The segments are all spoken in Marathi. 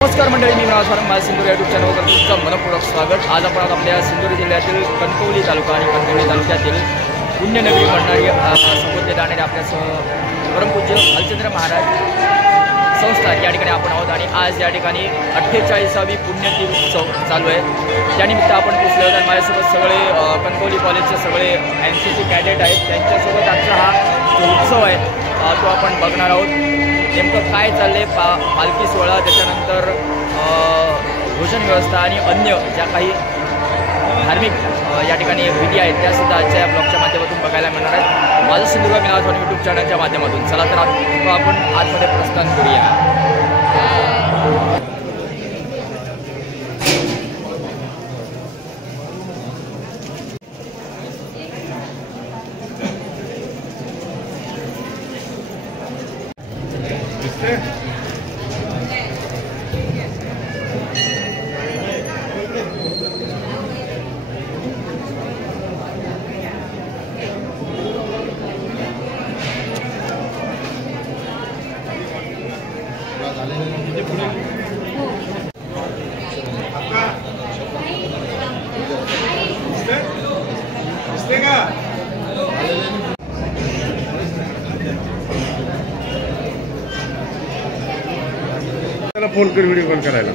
नमस्कार मंडळी, मी माझा सिंधुदुर्ग यूट्यूब चॅनलवर तुमचं मनपूर्वक स्वागत। आज आपण आपल्या सिंधुदुर्ग जिल्ह्यातील कणकवली तालुका आणि कणकवली तालुक्यातील पुण्यनगरी म्हणणारी संबोधले जाणारे आपल्या परमपूज्य भालचंद्र महाराज संस्थान या ठिकाणी आपण आहोत। आणि आज या ठिकाणी 48वी पुण्यतिथी उत्सव चालू आहे। त्यानिमित्त आपण पोचले आहोत। माझ्यासोबत सगळे कणकवली कॉलेजचे सगळे NCC कॅडेट आहेत। त्यांच्यासोबत आजचा हा जो उत्सव आहे तो आपण बघणार आहोत। नेमकं काय चाललंय, पालखी सोहळा, त्याच्यानंतर भोजन व्यवस्था आणि अन्य ज्या काही धार्मिक या ठिकाणी विधी आहेत त्यासुद्धा आजच्या या ब्लॉगच्या माध्यमातून बघायला मिळणार आहेत। माझं सिंधुदुर्ग मी नावाचं यूट्यूब चॅनलच्या माध्यमातून चला तर आपण आतमध्ये प्रस्थान करूया। फोन कर, व्हिडिओ कॉल करायला।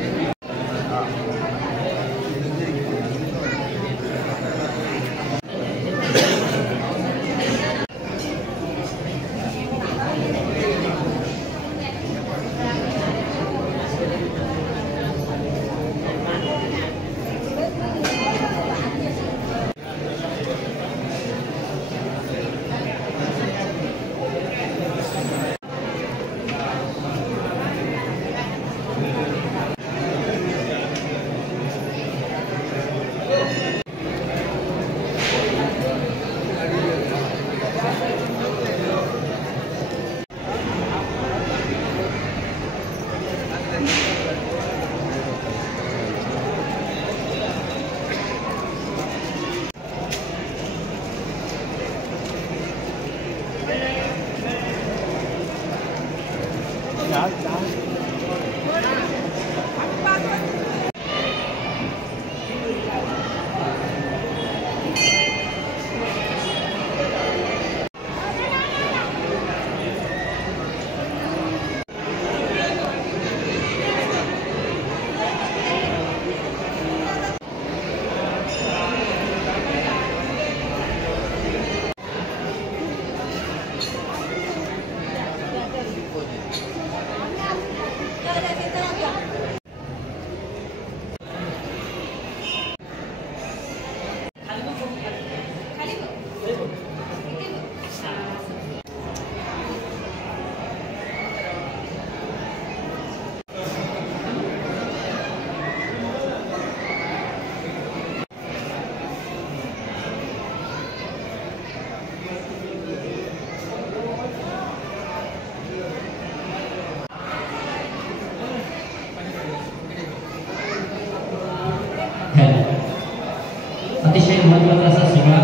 अतिशय महत्त्वाचा असा सोहळा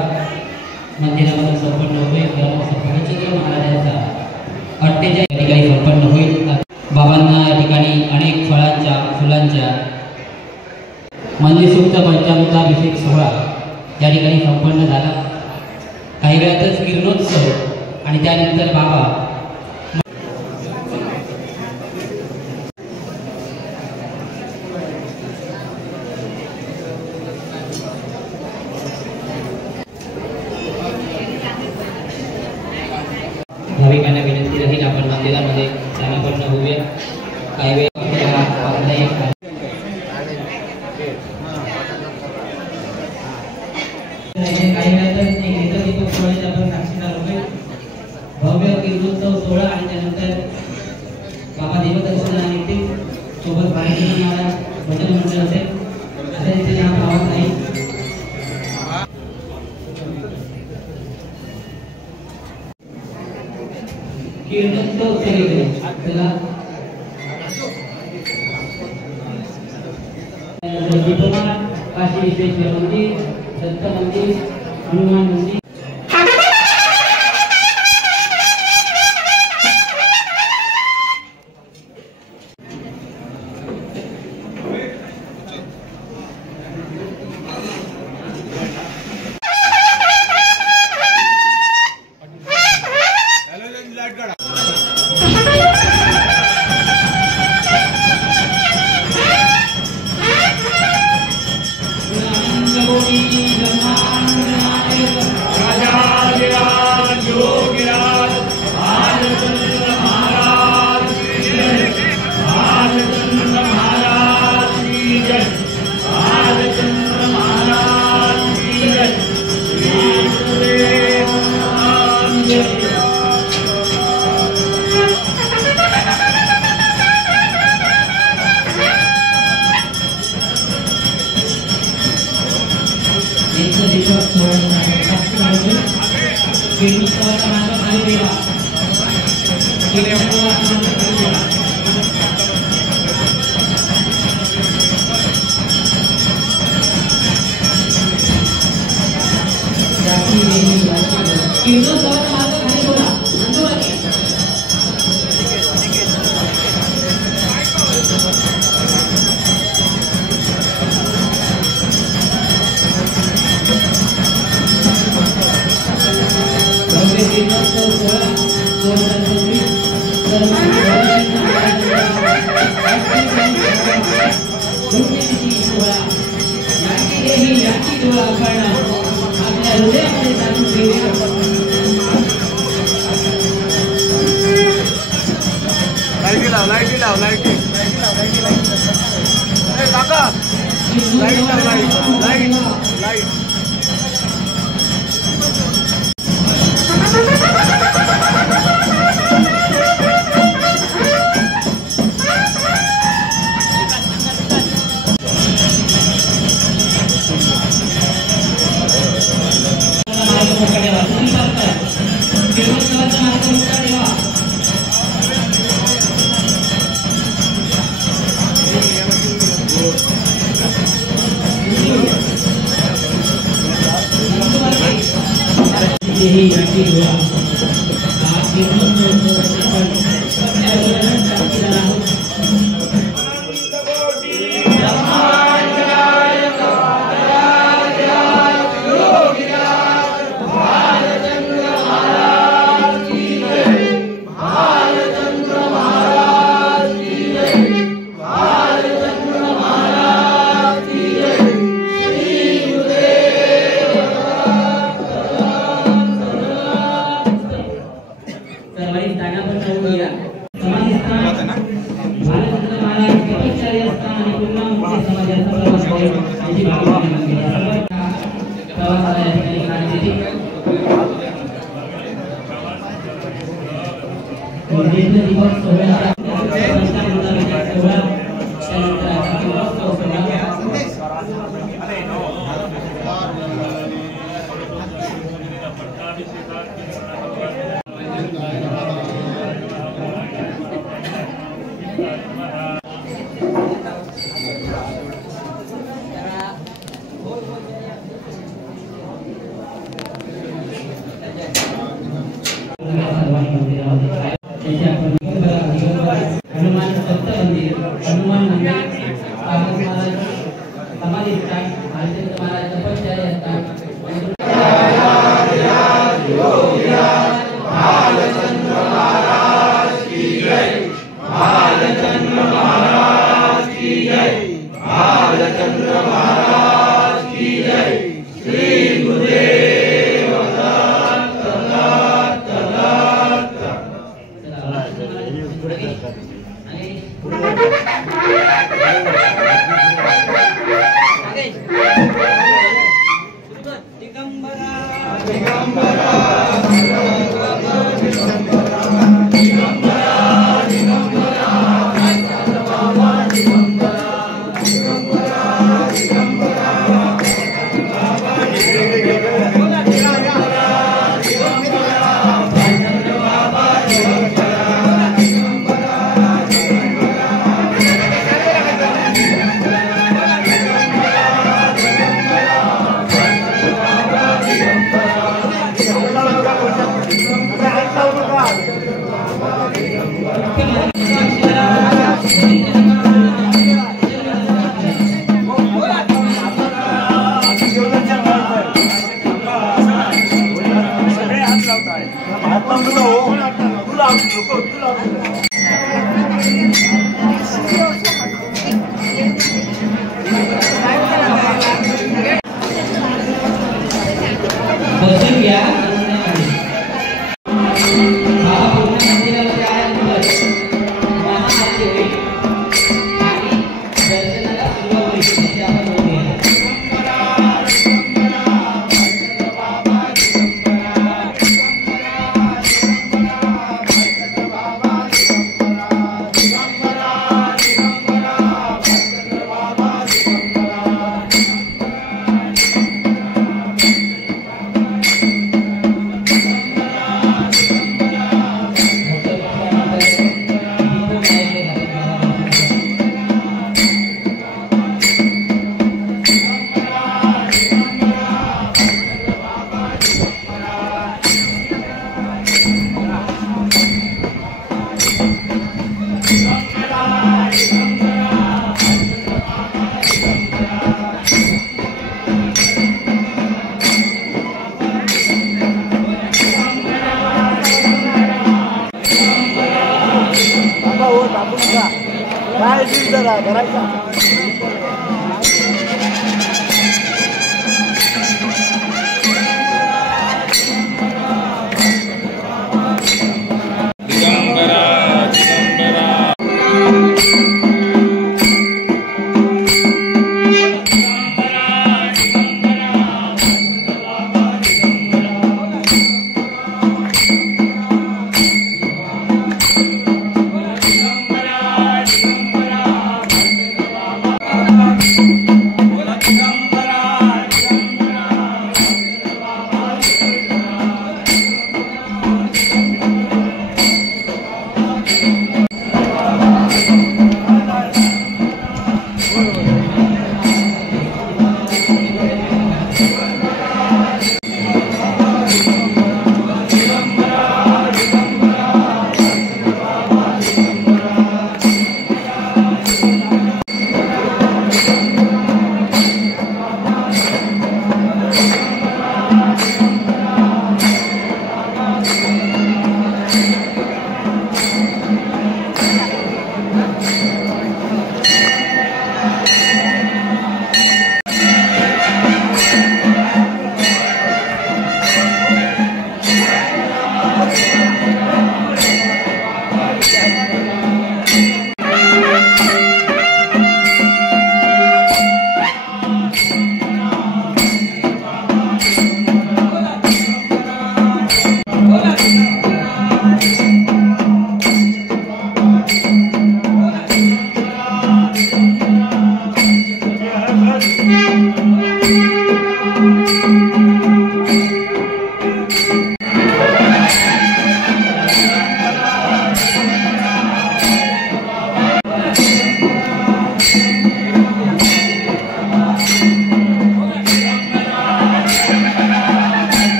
मंदिरामध्ये संपन्न होईल। भालचंद्र महाराजांचा 48 ठिकाणी संपन्न होईल। बाबांना या ठिकाणी अनेक फळांच्या फुलांच्या मंदिरसूक्त पंचामृताभिषेक सोहळा या ठिकाणी संपन्न झाला। काही वेळातच किरणोत्सव आणि त्यानंतर बाबा भाविकांना विनंती राहील आपण मंदिरामध्ये स्थानापन्न होऊया। काही वेळ भव्य कीर्तनोत्सव सोहळा आणि त्यानंतर बाबा देवदर्शनाला येतील। सोबत भालचंद्र महाराज भजन मंडळ असेल अशा रीतीने हा प्रवास नाही। कीर्तनोत्सव सगळीकडे चला काशी विश्वेश्वर मंदिर, दत्त मंदिर, हनुमान मंदिर।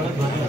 बरोबर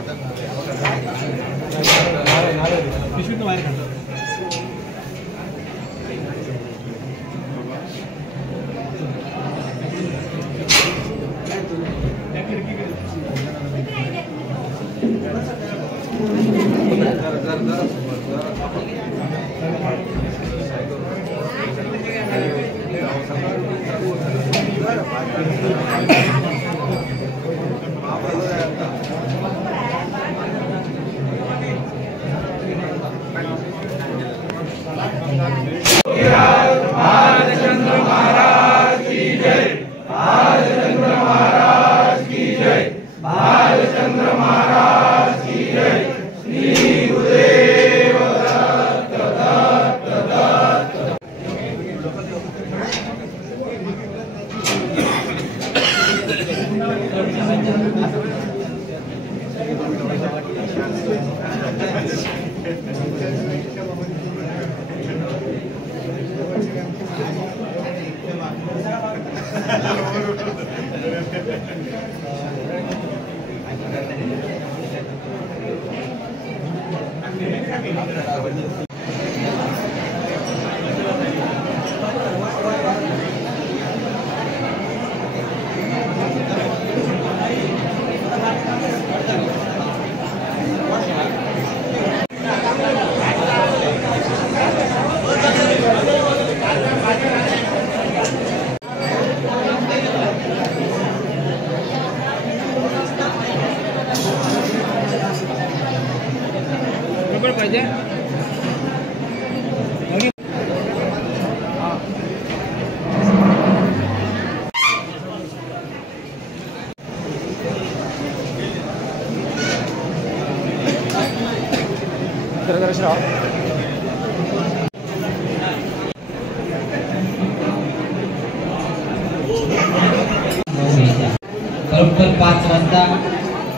5 वाजता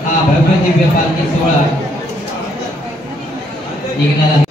हा भव्य दिव्य पालखी सोहळा निघणार आहे.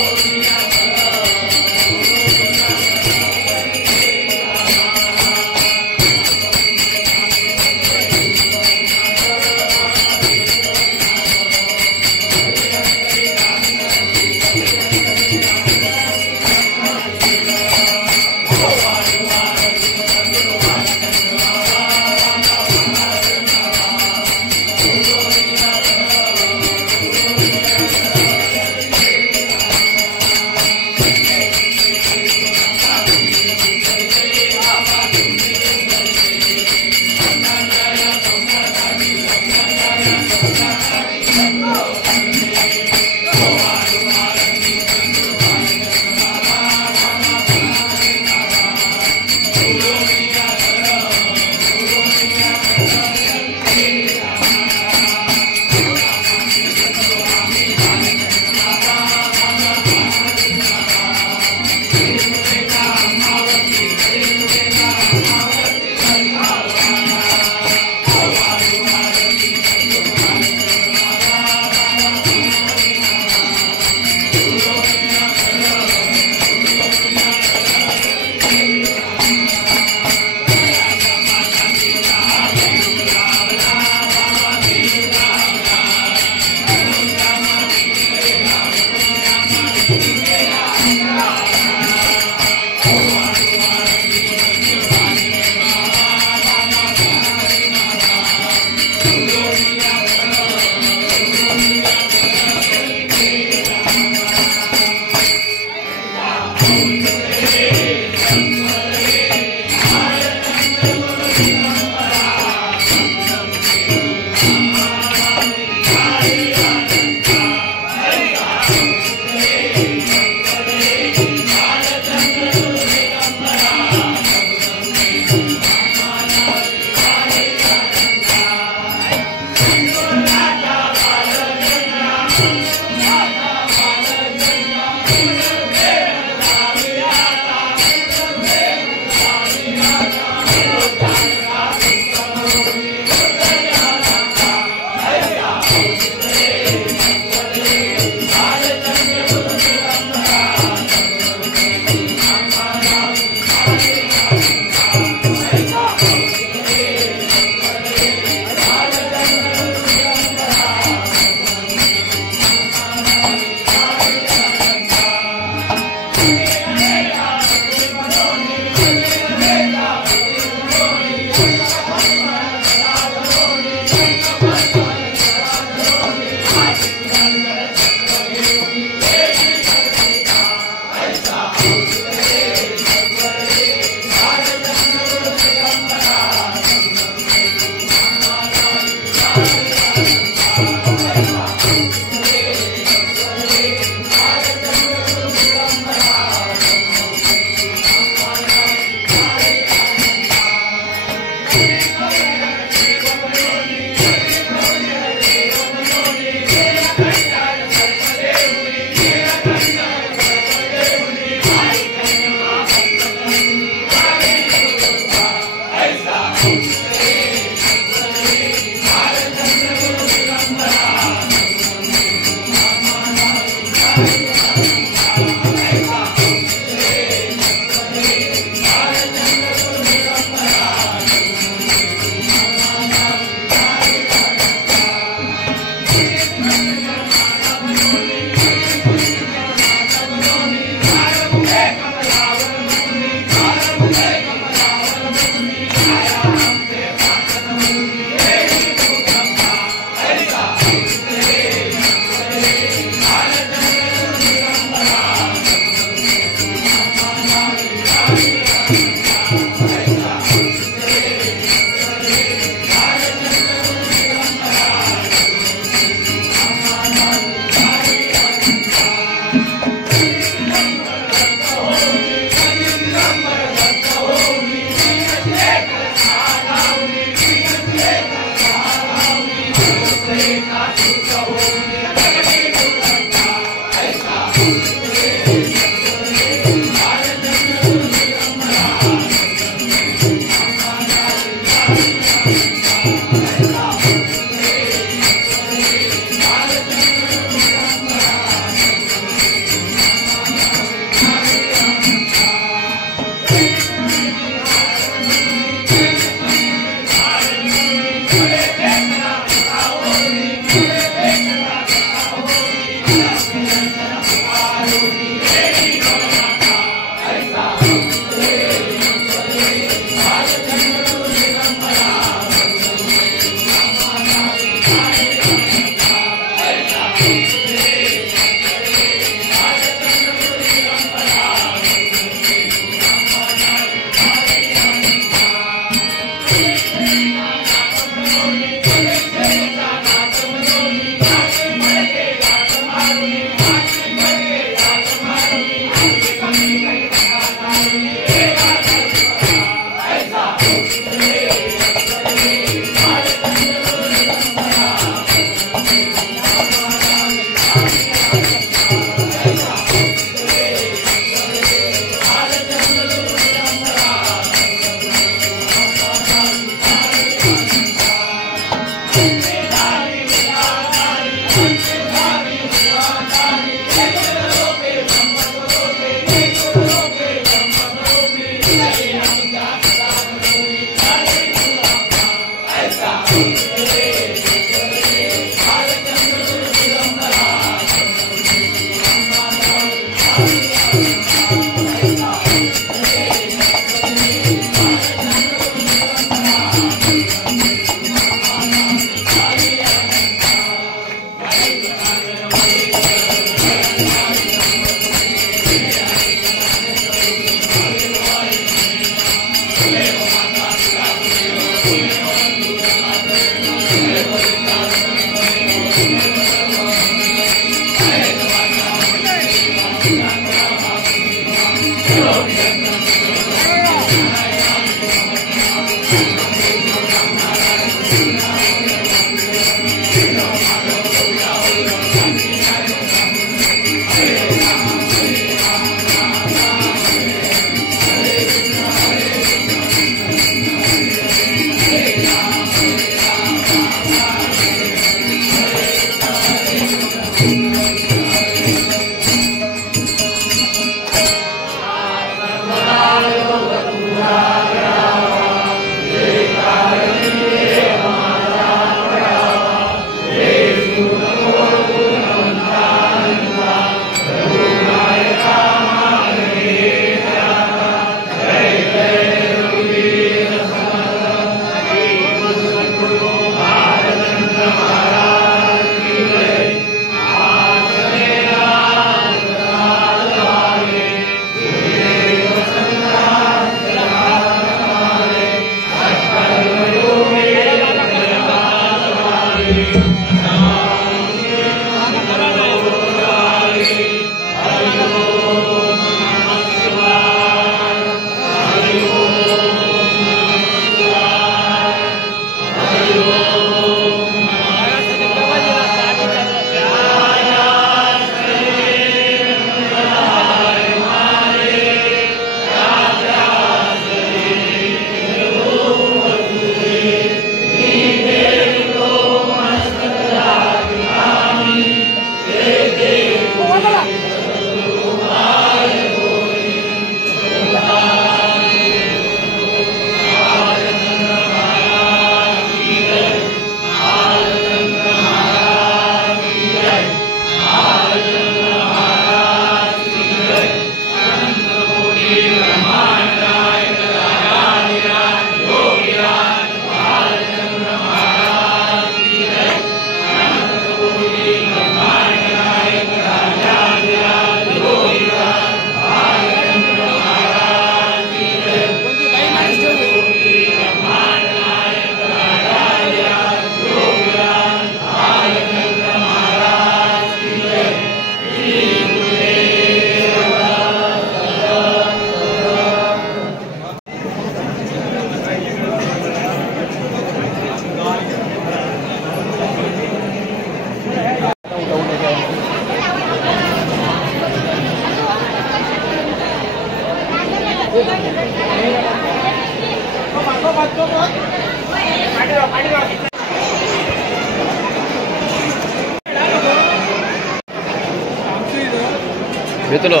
भेटलो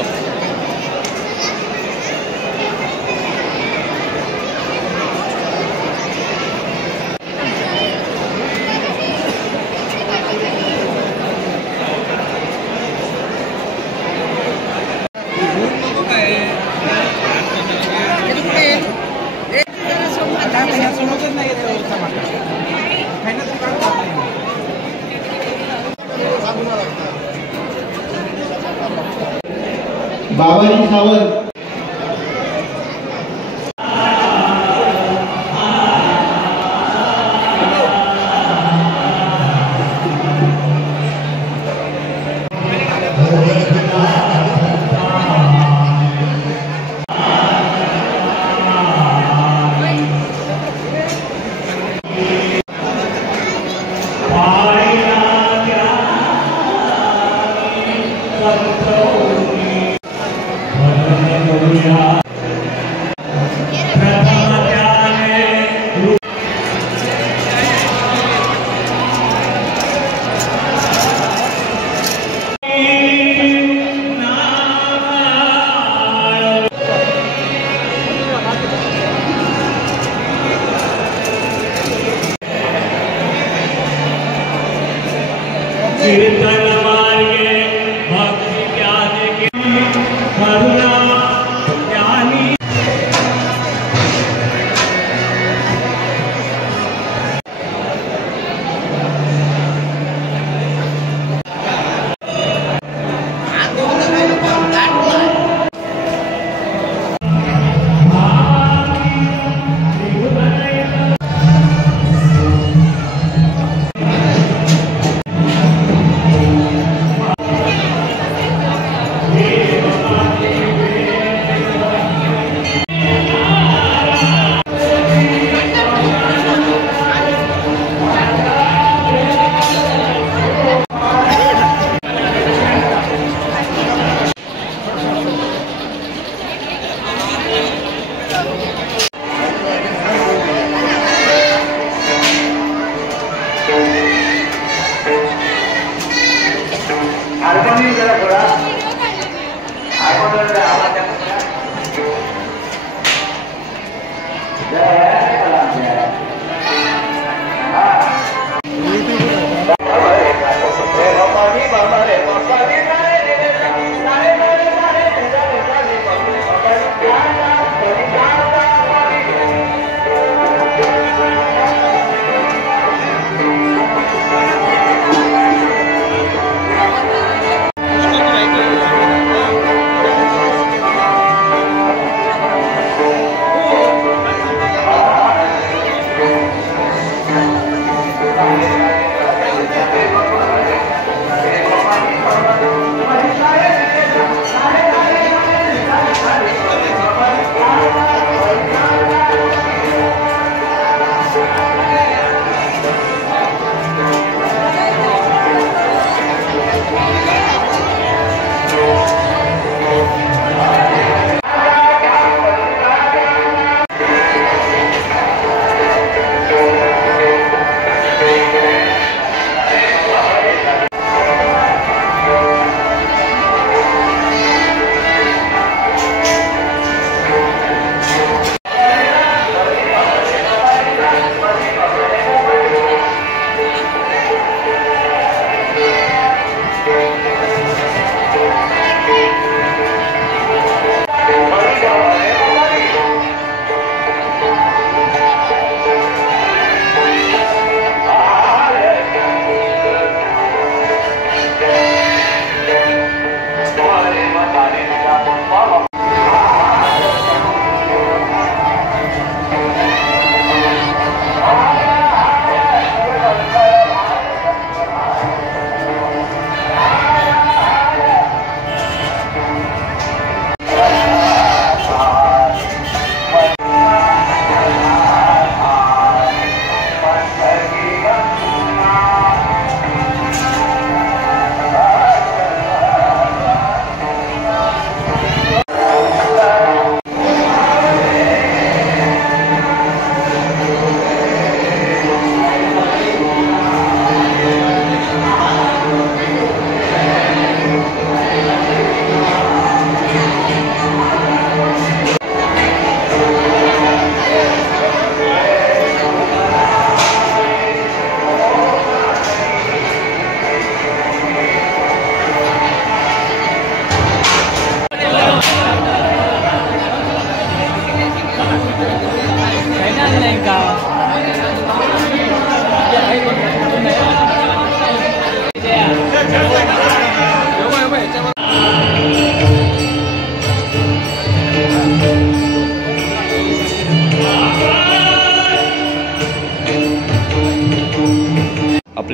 बाबाजी सावंत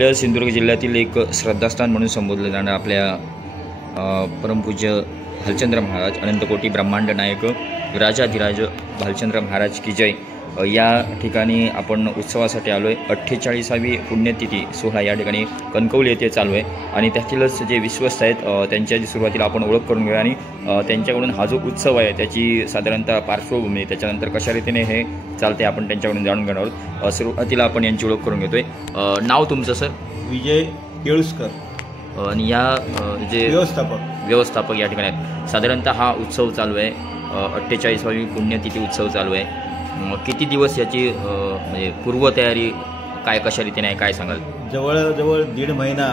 आपल्या सिंधुदुर्ग जिल्ह्यातील एक श्रद्धास्थान म्हणून संबोधलं जाणं आपल्या परमपूज्य भालचंद्र महाराज अनंतकोटी ब्रह्मांड नायक राजाधिराज भालचंद्र महाराज की जय या ठिकाणी आपण उत्सवासाठी आलो आहे। 48वी पुण्यतिथी सोहळा या ठिकाणी कणकवली येथे चालू आहे आणि त्यातीलच जे विश्वस्त आहेत त्यांच्याची सुरुवातीला आपण ओळख करून घेऊया आणि त्यांच्याकडून हा जो उत्सव आहे त्याची साधारणतः पार्श्वभूमी त्याच्यानंतर कशा रीतीने हे चालते आपण त्यांच्याकडून जाणून घेणार आहोत। सुरुवातीला आपण यांची ओळख करून घेतोय। नाव तुमचं सर? विजय केळुसकर आणि या जे व्यवस्थापक या ठिकाणी आहेत। साधारणतः हा उत्सव चालू आहे 48वी पुण्यतिथी उत्सव चालू आहे। किती दिवस याची म्हणजे पूर्वतयारी काय कशा रीतीने आहे काय सांगाल? जवळजवळ 1.5 महिना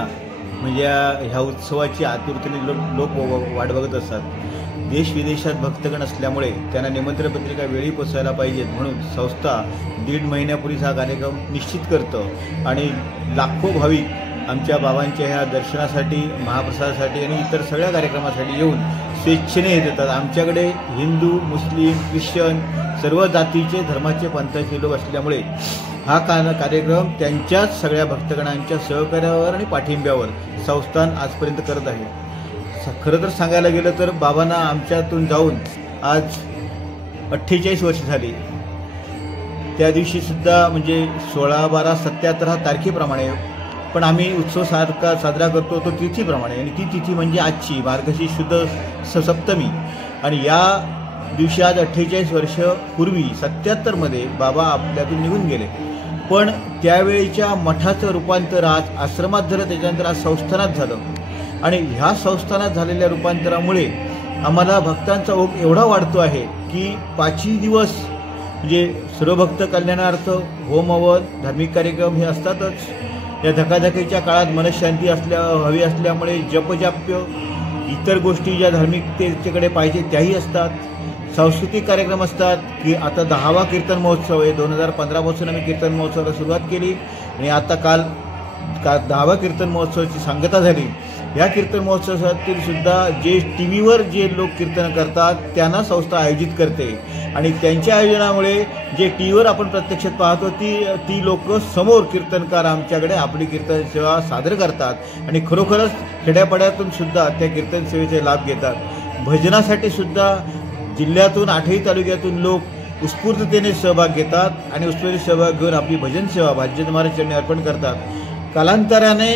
म्हणजे ह्या उत्सवाची आतुरतेने लोक वाट बघत असतात। देश विदेशात भक्तगण असल्यामुळे त्यांना निमंत्रण पत्रिका वेळी पोचायला पाहिजेत म्हणून संस्था 1.5 महिन्यापूर्वीच हा कार्यक्रम निश्चित करतं आणि लाखो भाविक आमच्या बाबांच्या ह्या दर्शनासाठी महाप्रसादासाठी आणि इतर सगळ्या कार्यक्रमासाठी येऊन स्वेच्छेने येत येतात। आमच्याकडे हिंदू मुस्लिम ख्रिश्चन सर्व जातीचे धर्माचे पंथाचे लोक असल्यामुळे हा कार्यक्रम त्यांच्याच सगळ्या भक्तगणांच्या सहकार्यावर आणि पाठिंब्यावर संस्थान आजपर्यंत करत आहे। खरं तर सांगायला गेलं तर बाबांना आमच्यातून जाऊन आज 48 वर्ष झाली। त्या दिवशीसुद्धा म्हणजे 16/12/77 हा तारखेप्रमाणे पण आम्ही उत्सव साजरा करतो तो तिथीप्रमाणे आणि ती तिथी म्हणजे आजची मार्गशीर्ष शुद्ध सप्तमी आणि या दिवशी आज 48 वर्ष पूर्वी 77मध्ये बाबा आपल्यातून निघून गेले। पण त्यावेळेच्या मठाचं रूपांतर आज आश्रमात झालं, त्याच्यानंतर आज संस्थानात झालं आणि ह्या संस्थानात झालेल्या रूपांतरामुळे आम्हाला भक्तांचा ओघ एवढा वाढतो आहे की 5 दिवस म्हणजे सर्व भक्त कल्याणार्थ होम हवन धार्मिक कार्यक्रम हे असतातच। या धकाधकीच्या काळात मनशांती हवी असल्यामुळे जपजाप्य इतर गोष्टी ज्या धार्मिकतेच्याकडे पाहिजे त्याही असतात। सांस्कृतिक कार्यक्रम असतात की आता 10वा कीर्तन महोत्सव आहे। 2015 पासून आम्ही कीर्तन महोत्सवाला सुरुवात केली आणि आता काल 10वा कीर्तन महोत्सवाची सांगता झाली। या कीर्तन महोत्सवातील सुद्धा जे टीव्हीवर जे लोक कीर्तन करतात त्यांना संस्था आयोजित करते आणि त्यांच्या आयोजनामुळे जे टीव्हीवर आपण प्रत्यक्षात पाहतो ती लोक समोर कीर्तनकार आमच्याकडे आपली कीर्तन सेवा सादर करतात आणि खरोखरच खेड्यापाड्यातून सुद्धा त्या कीर्तन सेवेचे लाभ घेतात। भजनासाठी सुद्धा जिल्ह्यातून 8ही तालुक्यातून लोक उत्स्फूर्ततेने सहभाग घेतात आणि उत्स्फूर्त सहभाग घेऊन आपली भजन सेवा भालचंद्र महाराज चरणी अर्पण करतात। कालांतराने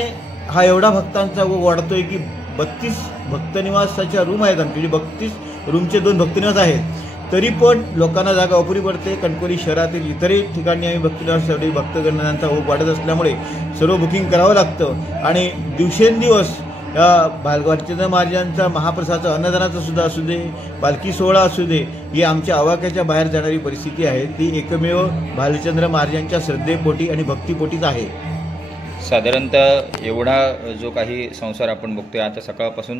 हा एवढा भक्तांचा वाढतोय की 32 भक्तनिवासाच्या रूम आहेत आमची, 32 रूमचे 2 भक्तनिवास आहेत तरी पण लोकांना जागा अपुरी पडते। कणकवली शहरातील इतरही ठिकाणी आम्ही भक्तनिवासासाठी भक्तगणांचा ओघ वाढत असल्यामुळे सर्व बुकिंग करावं लागतं आणि दिवसेंदिवस या भालचंद्र महाराजांचा महाप्रसादाचा अन्नदानाचा सुद्धा असू दे पालखी सोहळा असू दे ही आमच्या आवाक्याच्या बाहेर जाणारी परिस्थिती आहे। ती एकमेव भालचंद्र महाराजांच्या श्रद्धेपोटी आणि भक्तीपोटीच आहे। साधारणतः एवढा जो काही संसार आपण बघतोय आता सकाळपासून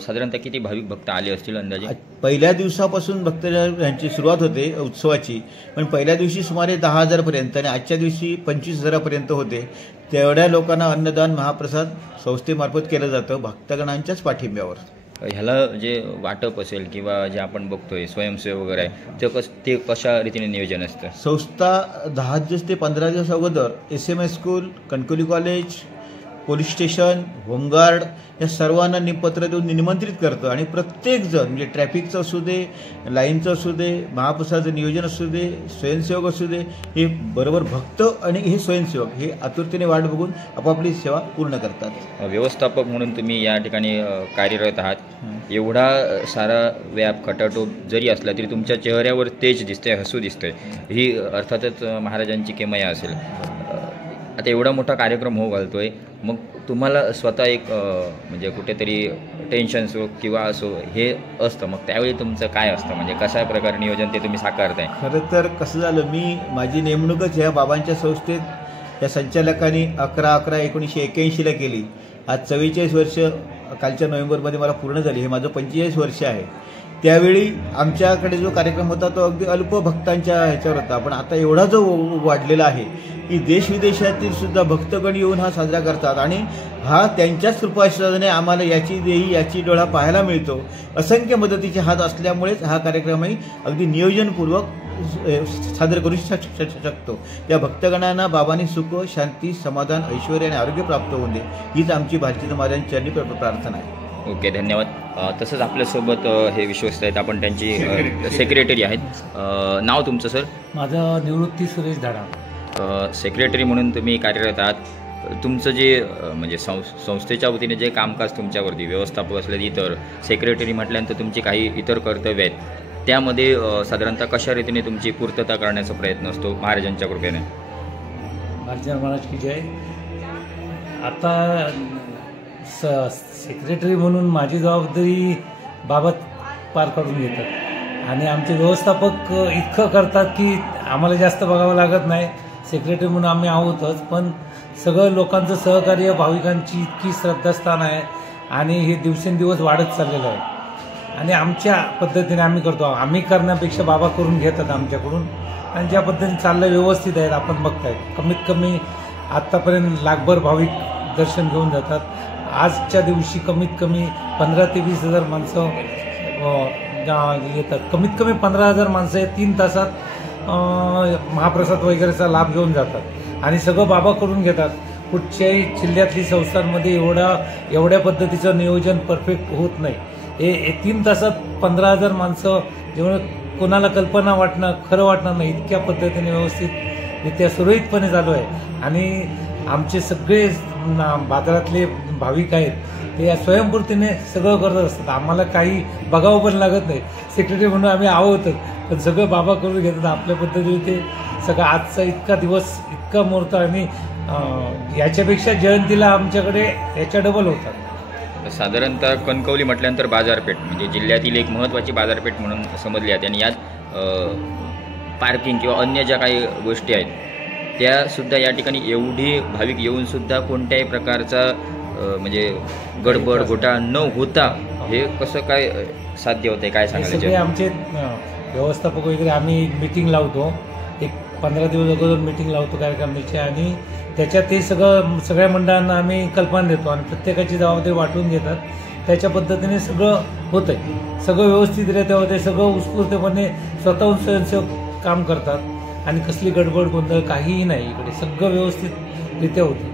साधारणतः किती भाविक भक्त आले असतील अंदाजे? पहिल्या दिवसापासून भक्त यांची सुरुवात होते उत्सवाची पण पहिल्या दिवशी सुमारे 10,000 पर्यंत आणि आजच्या दिवशी 25,000 पर्यंत होते। तेवढ्या लोकांना अन्नदान महाप्रसाद संस्थेमार्फत केलं जातं भक्तगणांच्याच पाठिंब्यावर। ह्याला जे वाटप असेल किंवा जे आपण बघतोय स्वयंसेवक वगैरे आहे ते कशा रीतीने नियोजन असतं? संस्था 10 दिवस ते 15 दिवस अगोदर SMS school Kankavli college police station home guard या सर्वांना निपत्र देऊन निमंत्रित करतं आणि प्रत्येकजण म्हणजे ट्रॅफिकचं असू दे लाईनचं असू दे महाप्रसादाचं नियोजन असू दे स्वयंसेवक असू दे हे बरोबर भक्त आणि हे स्वयंसेवक हे आतुरतेने वाट बघून आपापली सेवा पूर्ण करतात। व्यवस्थापक म्हणून तुम्ही या ठिकाणी कार्यरत आहात। एवढा सारा व्याप खटाटोप जरी असला तरी तुमच्या चेहऱ्यावर तेज दिसतंय हसू दिसतंय ही अर्थातच महाराजांची किमया असेल। आता एवढा मोठा कार्यक्रम हो घालतोय मग तुम्हाला स्वतः एक म्हणजे कुठेतरी टेन्शन असो किंवा असो हे असतं मग त्यावेळी तुमचं काय असतं म्हणजे कशा प्रकारे नियोजन ते तुम्ही साकारताय? खरं तर कसं झालं माझी नेमणूकच ह्या बाबांच्या संस्थेत या संचालकांनी 11/11/1981ला केली। आज 44 वर्ष कालच्या नोव्हेंबरमध्ये मला पूर्ण झाली। हे माझं 45 वर्ष आहे। त्यावेळी आमच्याकडे जो कार्यक्रम होता तो अगदी अल्प भक्तांच्या ह्याच्यावर होता पण आता एवढा जो वाढलेला आहे की देश विदेशातील सुद्धा भक्तगण येऊन हा साजरा करतात आणि हा त्यांच्याच कृपाआशीर्वादाने आम्हाला याची देही याची डोळा पाहायला मिळतो। असंख्य मदतीचे हात असल्यामुळेच हा कार्यक्रमही अगदी नियोजनपूर्वक सादर करू शकतो. या भक्तगणांना बाबांनी सुख, शांती, समाधान, ऐश्वर्य आणि आरोग्य प्राप्त होऊन दे, हीच आमची भारतीय महाराजांची चरणी प्रार्थना आहे. ओके, धन्यवाद. तसंच आपल्यासोबत हे विश्वस्त आहेत, आपण त्यांची सेक्रेटरी आहेत. नाव तुमचं सर? माझं निवृत्ती सुरेश धाडा. सेक्रेटरी म्हणून तुम्ही कार्यरत आहात. तुमचं जे म्हणजे संस्थेच्या वतीने जे कामकाज तुमच्यावरती व्यवस्थापक असलेले इतर सेक्रेटरी म्हटल्यानंतर तुमची काही इतर कर्तव्य आहेत, त्यामध्ये साधारणतः कशा रीतीने तुमची पूर्तता करण्याचा प्रयत्न असतो महाराजांच्या कृपेने? महाराज महाराज की जय. आता सेक्रेटरी म्हणून माझी जबाबदारी बाबा पार करून घेतात आणि आमचे व्यवस्थापक इतकं करतात की आम्हाला जास्त बघावं लागत नाही. सेक्रेटरी म्हणून आम्ही आहोतच, पण सगळं लोकांचं सहकार्य, भाविकांची इतकी श्रद्धास्थान आहे आणि हे दिवसेंदिवस वाढत चाललेलं आहे आणि आमच्या पद्धतीने आम्ही करतो. आम्ही करण्यापेक्षा बाबा करून घेतात आमच्याकडून आणि ज्या पद्धतीने चाललं व्यवस्थित आहेत. आपण बघताय कमीत कमी आत्तापर्यंत लाखभर भाविक दर्शन घेऊन जातात. आजच्या दिवशी कमीत कमी 15,000 ते 20,000 माणसं येतात. कमीत कमी 15,000 माणसं 3 तासात महाप्रसाद वगैरेचा लाभ घेऊन जातात आणि सगळं बाबा करून घेतात. कुठच्याही जिल्ह्यातली संस्थांमध्ये एवढ्या पद्धतीचं नियोजन परफेक्ट होत नाही. हे 3 तासात 15,000 माणसं जेवढं कोणाला कल्पना वाटणं खरं वाटणार नाही, इतक्या पद्धतीने व्यवस्थितरित्या सुरळीतपणे चालू आहे आणि आमचे सगळे बाजारातले भाविक आहेत ते स्वयंपूर्तीने सगळं करत असतात. आम्हाला काही बघावं पण लागत नाही. सेक्रेटरी म्हणून आम्ही आहोतच, पण सगळं बाबा करून घेतात आपल्या पद्धतीने. ते सगळं आजचा इतका दिवस, इतका मुहूर्त आणि याच्यापेक्षा जयंतीला आमच्याकडे याच्या डबल होतात. साधारणतः कणकवली म्हटल्यानंतर बाजारपेठ म्हणजे जिल्ह्यातील एक महत्त्वाची बाजारपेठ म्हणून समजली जाते आणि यात पार्किंग किंवा अन्य ज्या काही गोष्टी आहेत त्यासुद्धा या ठिकाणी एवढी भाविक येऊनसुद्धा कोणत्याही प्रकारचा म्हणजे गडबड घोटाळा न होता हे कसं काय साध्य होतं आहे, काय सांगायचं? सगळे आमचे व्यवस्थापक वगैरे आम्ही मीटिंग लावतो, एक 15 दिवस अगोदर मीटिंग लावतो कार्यक्रमाची आणि त्याच्यात ते सगळ्या मंडळांना आम्ही कल्पना देतो आणि प्रत्येकाची जबाबदारी वाटून घेतात. त्याच्या पद्धतीने सगळं होतं आहे. सगळं व्यवस्थितरित्या होते. सगळं उत्स्फूर्तपणे स्वतःहून स्वयंसेवक काम करतात आणि कसली गडबड गोंधळ काहीही नाही. इकडे सगळं व्यवस्थितरित्या होते,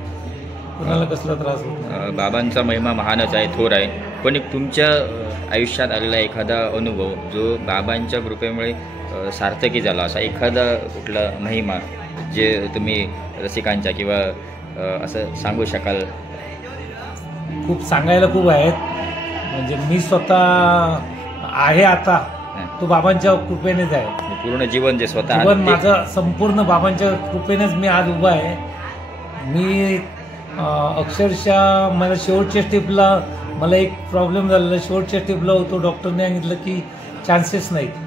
कोणाला कसला त्रास होतो. बाबांचा महिमा महानच आहे, थोर आहे, पण एक तुमच्या आयुष्यात आलेला एखादा अनुभव जो बाबांच्या कृपेमुळे सार्थकी झाला असा एखादा कुठला महिमा जे तुम्ही रसिकांच्या किंवा असं सांगू शकाल? खूप सांगायला खूप आहेत. म्हणजे मी स्वतः आहे आता तो बाबांच्या कृपेनेच आहे. पूर्ण जीवन जे स्वतः जीवन माझं संपूर्ण बाबांच्या कृपेनेच मी आज उभा आहे. मी अक्षरशः मला शेवटच्या स्टेपला मला एक प्रॉब्लेम झालेला. शेवटच्या स्टेपला होतो, डॉक्टरने सांगितलं की चान्सेस नाहीत.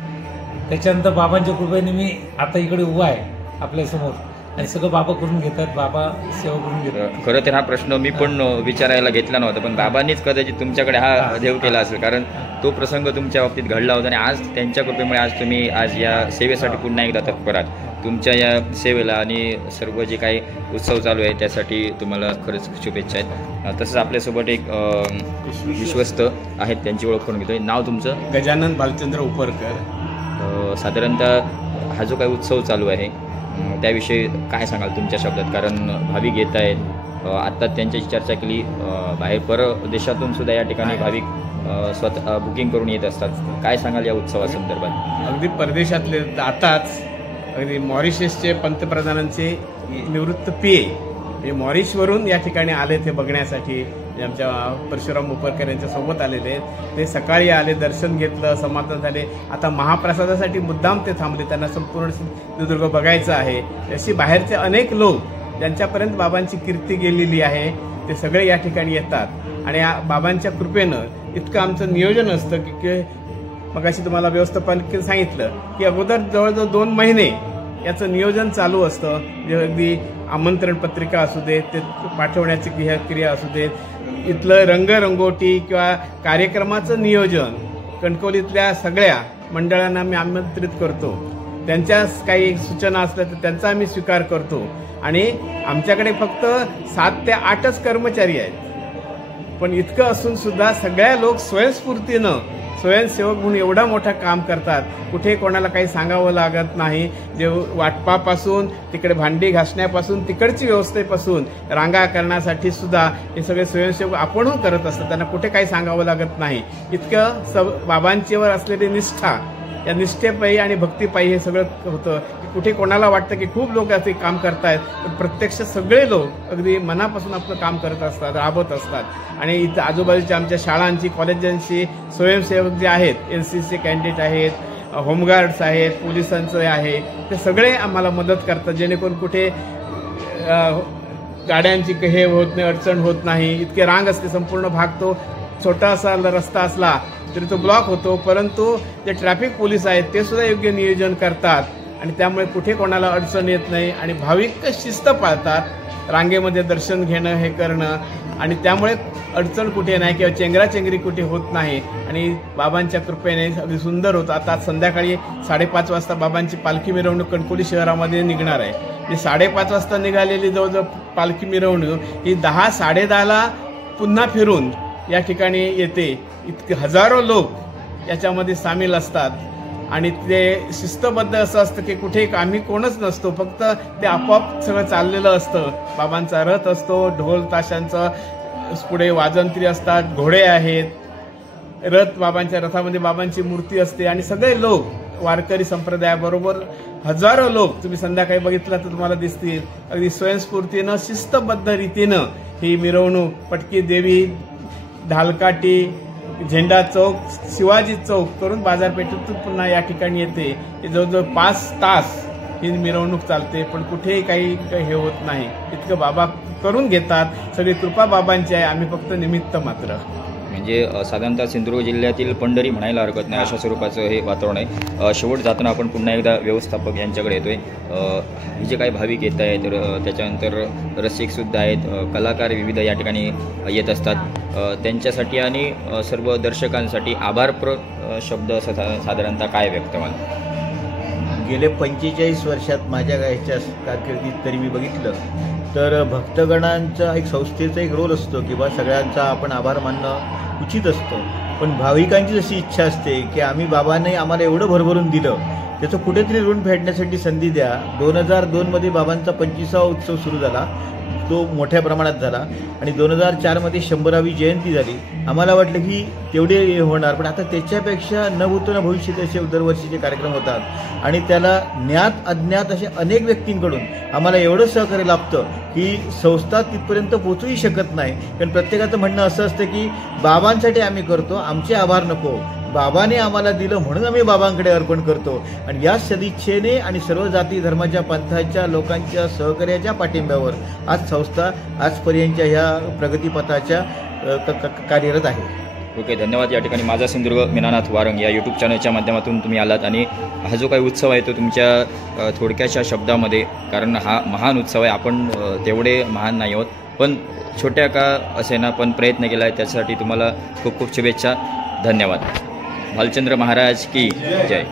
त्याच्यानंतर बाबांच्या कृपेने मी आता इकडे उभा आहे आपल्यासमोर आणि सगळं बाबा करून घेतात, बाबा सेवा करून घेतात. खरं तर हा प्रश्न मी पण विचारायला घेतला नव्हता, पण बाबांनीच कदाचित तुमच्याकडे हा देव केला असेल, कारण तो प्रसंग तुमच्या बाबतीत घडला होता आणि आज त्यांच्या कृपेमुळे आज तुम्ही आज या सेवेसाठी पुन्हा एकदा तत्पर आहात. तुमच्या या सेवेला आणि सर्व जे काही उत्सव चालू आहे त्यासाठी तुम्हाला खरंच शुभेच्छा आहेत. तसंच आपल्यासोबत एक विश्वस्त आहेत, त्यांची ओळख करून घेतोय. नाव तुमचं? गजानन भालचंद्र उपरकर. साधारणतः हा जो काही उत्सव चालू आहे त्याविषयी काय सांगाल तुमच्या शब्दात? कारण भाविक येत आहेत, आत्ता त्यांच्याशी चर्चा केली, बाहेर परदेशातून सुद्धा या ठिकाणी भाविक स्वतः बुकिंग करून येत असतात. काय सांगाल या उत्सवासंदर्भात? अगदी परदेशातले आताच अगदी मॉरिशसचे पंतप्रधानांचे निवृत्त PA हे मॉरिशवरून या ठिकाणी आले ते बघण्यासाठी. आमच्या परशुराम उपरकर यांच्या सोबत आलेले ते सकाळी आले, दर्शन घेतलं, समाधान झाले. आता महाप्रसादासाठी मुद्दाम ते थांबले, त्यांना संपूर्ण सिंधुदुर्ग बघायचं आहे. अशी बाहेरचे अनेक लोक ज्यांच्यापर्यंत बाबांची कीर्ती गेलेली आहे ते सगळे या ठिकाणी येतात आणि या बाबांच्या कृपेनं इतकं आमचं नियोजन असतं की मगाशी तुम्हाला व्यवस्थापन सांगितलं की अगोदर जवळजवळ 2 महिने याचं नियोजन चालू असतं. जे अगदी आमंत्रण पत्रिका असू देत, ते पाठवण्याची क्रिया असू देत, इथलं रंगरंगोटी किंवा कार्यक्रमाचं नियोजन कणकवलीतल्या सगळ्या मंडळांना आम्ही आमंत्रित करतो. त्यांच्या काही सूचना असल्या तर त्यांचा आम्ही स्वीकार करतो आणि आमच्याकडे फक्त 7 ते 8च कर्मचारी आहेत. पण इतकं असून सुद्धा सगळ्या लोक स्वयंस्फूर्तीनं स्वयंसेवक म्हणून एवढं मोठं काम करतात. कुठे कोणाला काही सांगावं लागत नाही. जे वाटपापासून तिकडे भांडी घासण्यापासून तिकडची व्यवस्थेपासून रांगा करण्यासाठी सुद्धा हे सगळे स्वयंसेवक आपणहून करत असतात. त्यांना कुठे काही सांगावं लागत नाही. इतकं बाबांच्यावर असलेली निष्ठा, या निष्ठेपायी आणि भक्तीपायी हे सगळं होतं. कुठे कोणाला वाटतं की खूप लोक असे काम करतायत, पण प्रत्यक्ष सगळे लोक अगदी मनापासून आपलं काम करत असतात, राबत असतात. आणि इथं आजूबाजूच्या आमच्या शाळांची, कॉलेजांची स्वयंसेवक जे आहेत, NCC कॅन्डिडेट आहेत, होमगार्ड्स आहेत, पोलिसांचं आहे, ते सगळे आम्हाला मदत करतात, जेणेकरून कुठे गाड्यांची हे होत नाही, अडचण होत नाही. इतके रांग असते, संपूर्ण भाग तो छोटासा रस्ता असला तरी तो ब्लॉक होतो, परंतु जे ट्रॅफिक पोलीस आहेत ते सुद्धा योग्य नियोजन करतात आणि त्यामुळे कुठे कोणाला अडचण येत नाही. आणि भाविक शिस्त पाळतात, रांगेमध्ये दर्शन घेणं, हे करणं, आणि त्यामुळे अडचण कुठे नाही किंवा चेंगराचेंगरी कुठे होत नाही. आणि बाबांच्या कृपेने अगदी सुंदर होतं. आता संध्याकाळी 5:30 वाजता बाबांची पालखी मिरवणूक कणकवली शहरामध्ये निघणार आहे. ही 5:30 वाजता निघालेली जवळजवळ पालखी मिरवणूक ही 10, 10:30ला पुन्हा फिरून या ठिकाणी येते. इतके हजारो लोक याच्यामध्ये सामील असतात आणि ते शिस्तबद्ध असं असतं की कुठे आम्ही कोणच नसतो, फक्त ते आपोआप सगळं चाललेलं असतं. बाबांचा रथ असतो, ढोल ताशांचं पुढे वाजंत्री असतात, घोडे आहेत, रथ, बाबांच्या रथामध्ये बाबांची मूर्ती असते आणि सगळे लोक वारकरी संप्रदायाबरोबर हजारो लोक तुम्ही संध्याकाळी बघितलं तर तुम्हाला दिसतील. अगदी स्वयंस्फूर्तीनं शिस्तबद्ध रीतीनं ही मिरवणूक पटकी देवी, ढालकाठी, झेंडा चौक, शिवाजी चौक करून बाजारपेठेतून पुन्हा या ठिकाणी येते. जवळजवळ 5 तास ही मिरवणूक चालते, पण कुठेही काही हे होत नाही. इतकं बाबा करून घेतात. सगळी कृपा बाबांची आहे, आम्ही फक्त निमित्त मात्र. म्हणजे साधारणतः सिंधुदुर्ग जिल्ह्यातील पंढरी म्हणायला हरकत नाही अशा स्वरूपाचं हे वातावरण आहे. शेवट जाताना आपण पुन्हा एकदा व्यवस्थापक यांच्याकडे येतोय. हे जे काही भाविक येत आहेत, त्याच्यानंतर रसिकसुद्धा आहेत, कलाकार विविध या ठिकाणी येत असतात, त्यांच्यासाठी आणि सर्व दर्शकांसाठी आभारप्र शब्द साधारणतः काय व्यक्त व्हाल? गेले 45 वर्षात माझ्या ह्याच्या कारकिर्दीत तरी मी बघितलं तर भक्तगणांचा एक संस्थेचा एक रोल असतो की बा सगळ्यांचा आपण आभार मानणं उचित असतं. पण भाविकांची जशी इच्छा असते की आम्ही बाबांनी आम्हाला एवढं भरभरून दिलं, त्याचं कुठेतरी ऋण फेडण्यासाठी संधी द्या. 2002मध्ये बाबांचा 25वा उत्सव सुरू झाला, तो मोठ्या प्रमाणात झाला आणि 2004मध्ये 100वी जयंती झाली. आम्हाला वाटलं की तेवढे होणार, पण आता त्याच्यापेक्षा न भूतो न भविष्यती असे दरवर्षीचे कार्यक्रम होतात आणि त्याला ज्ञात अज्ञात असे अनेक व्यक्तींकडून आम्हाला एवढं सहकार्य लाभतं की संस्था तिथपर्यंत पोचूही शकत नाही. कारण प्रत्येकाचं म्हणणं असं असतं की बाबांसाठी आम्ही करतो, आमचे आभार नको, बाबाने आम्हाला दिलं म्हणून आम्ही बाबांकडे अर्पण करतो. आणि या सदिच्छेने आणि सर्व जाती धर्माच्या पंथाच्या लोकांच्या सहकार्याच्या पाठिंब्यावर आज संस्था आजपर्यंतच्या ह्या प्रगतीपथाच्या कार्यरत आहे. ओके, धन्यवाद. या ठिकाणी माझा सिंधुदुर्ग मीनानाथ वारंग या यूट्यूब चॅनलच्या माध्यमातून तुम्ही आलात आणि हा जो काही उत्सव आहे तो तुमच्या थोडक्याशा शब्दामध्ये, कारण हा महान उत्सव आहे, आपण तेवढे महान नाही आहोत, पण छोट्या का असेना पण प्रयत्न केला आहे, त्यासाठी तुम्हाला खूप खूप शुभेच्छा. धन्यवाद. भालचंद्र महाराज की जय.